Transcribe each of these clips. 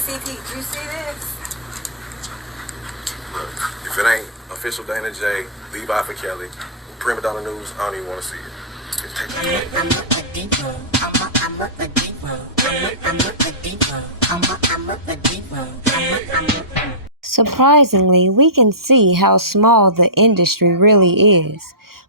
CT, you see this? Look, if it ain't official Dana J, Levi for Kelly, Prima Donna News, I don't even want to see it. Surprisingly, we can see how small the industry really is.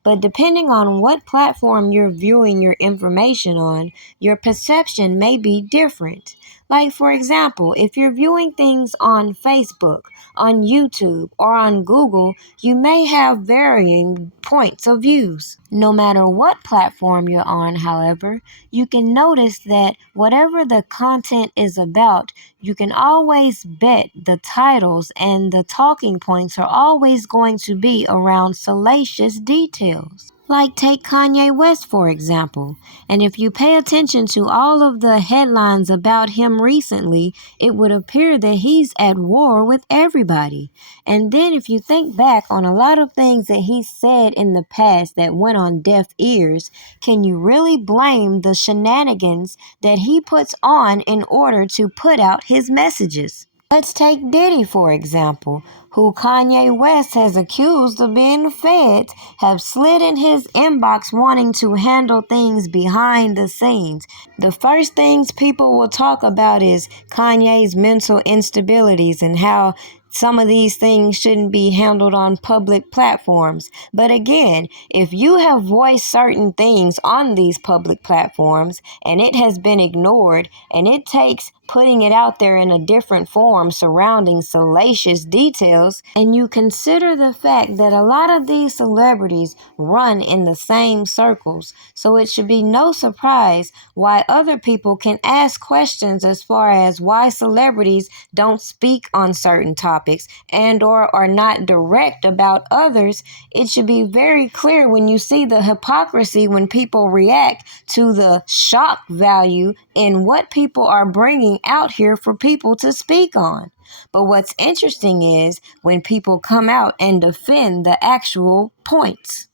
But depending on what platform you're viewing your information on, your perception may be different. Like, for example, if you're viewing things on Facebook, on YouTube, or on Google, you may have varying points of views. No matter what platform you're on, however, you can notice that whatever the content is about, you can always bet the titles and the talking points are always going to be around salacious details. Like take Kanye West, for example. And if you pay attention to all of the headlines about him recently, it would appear that he's at war with everybody. And then if you think back on a lot of things that he said in the past that went on deaf ears, can you really blame the shenanigans that he puts on in order to put out his messages? Let's take Diddy, for example, who Kanye West has accused of being the feds, have slid in his inbox wanting to handle things behind the scenes. The first things people will talk about is Kanye's mental instabilities and how some of these things shouldn't be handled on public platforms. But again, if you have voiced certain things on these public platforms and it has been ignored, and it takes putting it out there in a different form surrounding salacious details, and you consider the fact that a lot of these celebrities run in the same circles, so it should be no surprise why other people can ask questions as far as why celebrities don't speak on certain topics and or are not direct about others. It should be very clear when you see the hypocrisy when people react to the shock value in what people are bringing out here for people to speak on. But what's interesting is when people come out and defend the actual points.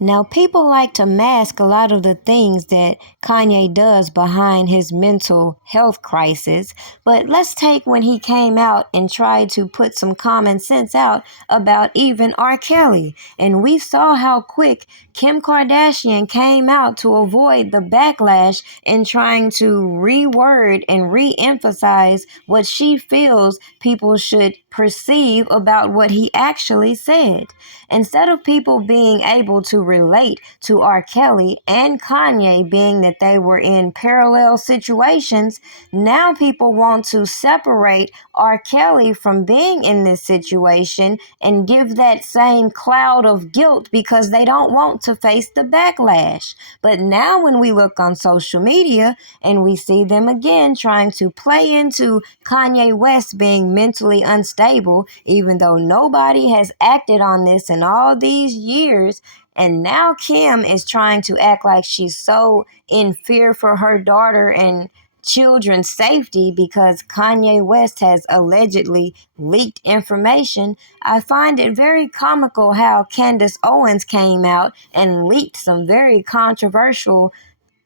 Now, people like to mask a lot of the things that Kanye does behind his mental health crisis, but let's take when he came out and tried to put some common sense out about even R. Kelly, and we saw how quick Kim Kardashian came out to avoid the backlash in trying to reword and re-emphasize what she feels people should perceive about what he actually said. Instead of people being able to relate to R. Kelly and Kanye being that they were in parallel situations, now people want to separate R. Kelly from being in this situation and give that same cloud of guilt because they don't want to face the backlash. But now when we look on social media and we see them again trying to play into Kanye West being mentally unstable, even though nobody has acted on this in all these years, and now Kim is trying to act like she's so in fear for her daughter and children's safety because Kanye West has allegedly leaked information. I find it very comical how Candice Owens came out and leaked some very controversial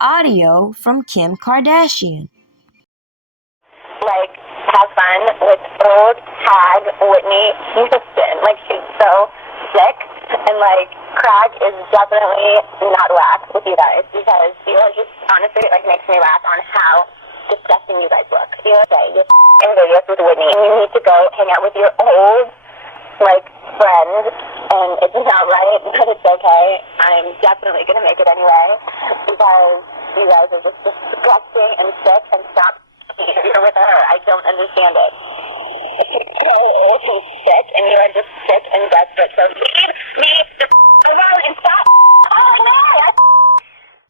audio from Kim Kardashian. Like, have fun with old hag Whitney Houston. Like, she's so sick, and like, Craig is definitely not whack with you guys because you are just, honestly, it like makes me laugh on how disgusting you guys look. You know what I'm saying? You're in Vegas with Whitney, and you need to go hang out with your old, like, friend, and it's not right, but it's okay. I'm definitely going to make it anyway because you guys are just disgusting and sick, and stop here with her. I don't understand it. She's sick, and you are just sick and desperate, so leave me the alone and stop. Oh, no!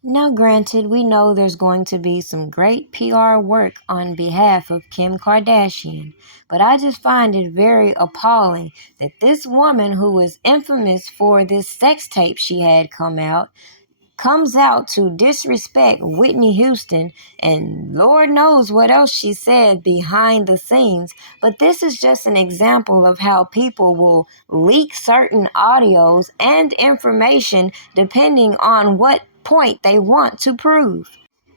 Now, granted, we know there's going to be some great PR work on behalf of Kim Kardashian, but I just find it very appalling that this woman who is infamous for this sex tape she had come out comes out to disrespect Whitney Houston, and Lord knows what else she said behind the scenes. But this is just an example of how people will leak certain audios and information depending on what point they want to prove.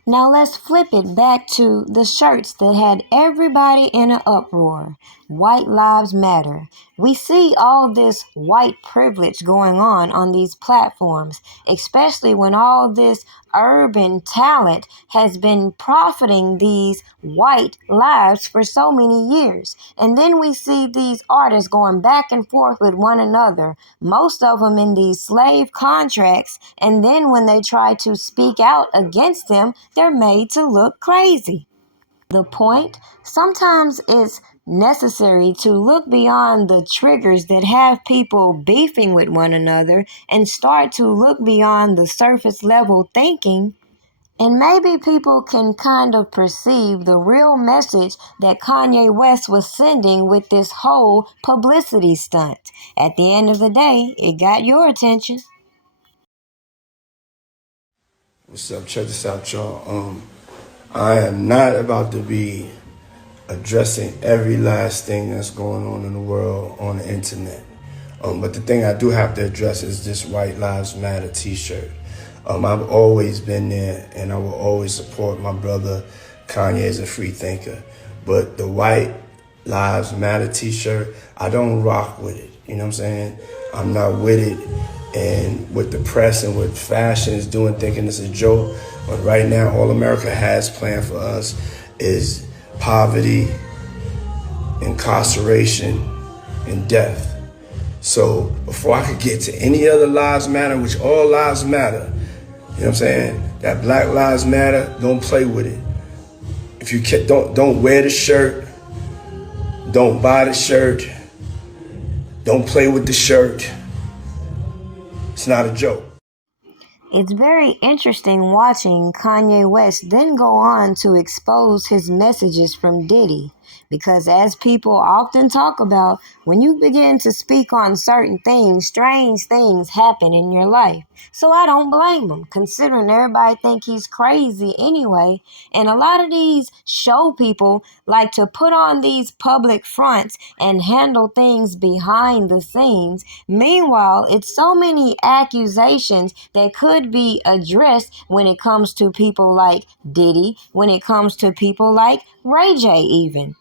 Now let's flip it back to the shirts that had everybody in an uproar. White Lives Matter. We see all this white privilege going on these platforms, especially when all this urban talent has been profiting these white lives for so many years. And then we see these artists going back and forth with one another, most of them in these slave contracts, and then when they try to speak out against them, they're made to look crazy. The point? Sometimes it's necessary to look beyond the triggers that have people beefing with one another and start to look beyond the surface level thinking, and maybe people can kind of perceive the real message that Kanye West was sending with this whole publicity stunt. At the end of the day, it got your attention. What's up? Check this out, y'all. I am not about to be addressing every last thing that's going on in the world on the internet. But the thing I do have to address is this White Lives Matter t-shirt. I've always been there and I will always support my brother Kanye as a free thinker. But the White Lives Matter t-shirt, I don't rock with it. You know what I'm saying? I'm not with it. And with the press and what fashion is doing, thinking it's a joke. But right now, all America has planned for us is poverty, incarceration, and death. So before I could get to any other lives matter, which all lives matter, you know what I'm saying? That Black Lives Matter, don't play with it. If you don't wear the shirt, don't buy the shirt, don't play with the shirt. It's not a joke. It's very interesting watching Kanye West then go on to expose his messages from Diddy. Because as people often talk about, when you begin to speak on certain things, strange things happen in your life. So I don't blame him, considering everybody think he's crazy anyway. And a lot of these show people like to put on these public fronts and handle things behind the scenes. Meanwhile, it's so many accusations that could be addressed when it comes to people like Diddy, when it comes to people like Ray J even.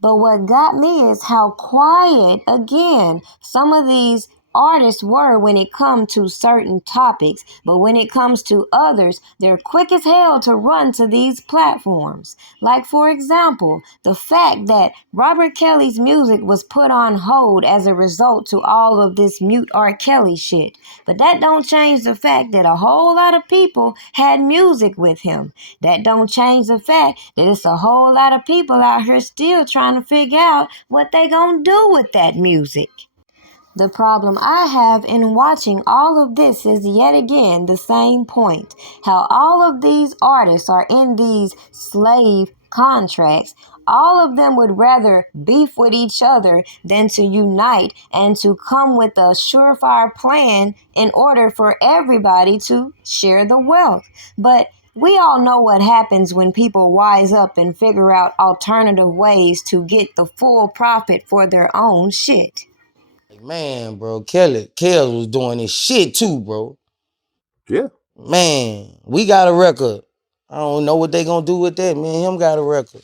But what got me is how quiet, again, some of these artists were when it comes to certain topics. But when it comes to others, they're quick as hell to run to these platforms. Like, for example, the fact that Robert Kelly's music was put on hold as a result to all of this mute R. Kelly shit. But that don't change the fact that a whole lot of people had music with him. That don't change the fact that it's a whole lot of people out here still trying to figure out what they gonna do with that music. The problem I have in watching all of this is yet again the same point. How all of these artists are in these slave contracts. All of them would rather beef with each other than to unite and to come with a surefire plan in order for everybody to share the wealth. But we all know what happens when people wise up and figure out alternative ways to get the full profit for their own shit. Man, bro, Kels was doing this shit too, bro. Yeah. Man, we got a record. I don't know what they gonna do with that. Me and him got a record.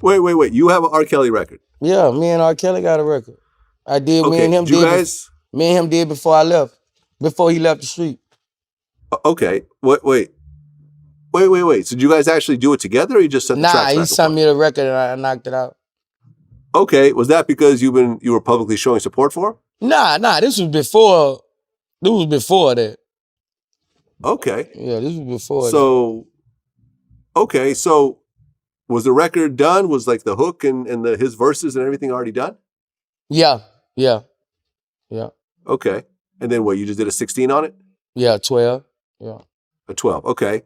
Wait. You have an R. Kelly record? Yeah, me and R. Kelly got a record. I did. Okay. Me and him did. You did. guys? Me and him did before I left. Before he left the street. Okay. Wait. So did you guys actually do it together, or you just set the tracks back? Nah, he sent me the record and I knocked it out. Okay. Was that because you were publicly showing support for him? Nah. This was before. This was before that. Okay. Yeah, this was before. So, that. Okay. So, was the record done? Was like the hook and his verses and everything already done? Yeah. Okay. And then what? You just did a 16 on it? Yeah, 12. Yeah. A 12. Okay.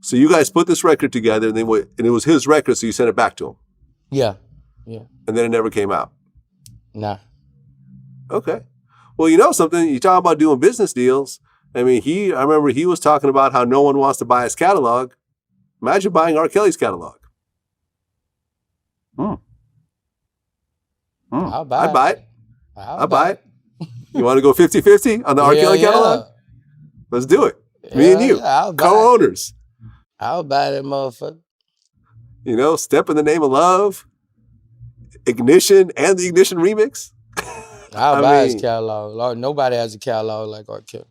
So you guys put this record together, and then and it was his record, so you sent it back to him. Yeah. And then it never came out. Nah. Okay. Well, you know something? You talk about doing business deals. I mean, I remember he was talking about how no one wants to buy his catalog. Imagine buying R. Kelly's catalog. I'll buy I'd buy it. I'll buy it. You want to go 50-50 on the R. Kelly catalog? Let's do it. Me and you. Co-owners. I'll buy that motherfucker. You know, Step in the Name of Love, Ignition, and the Ignition remix. I'll I buy his mean, catalog. Lord, nobody has a catalog like R. Kelly.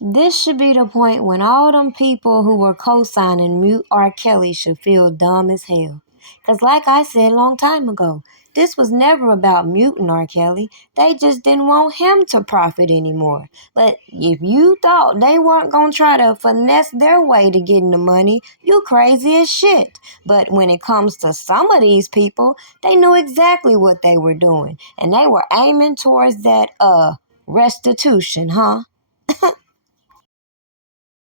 This should be the point when all them people who were co-signing Mute R. Kelly should feel dumb as hell. Cause like I said a long time ago, this was never about muting R. Kelly. They just didn't want him to profit anymore. But if you thought they weren't gonna try to finesse their way to getting the money, you crazy as shit. But when it comes to some of these people, they knew exactly what they were doing. And they were aiming towards that restitution, huh?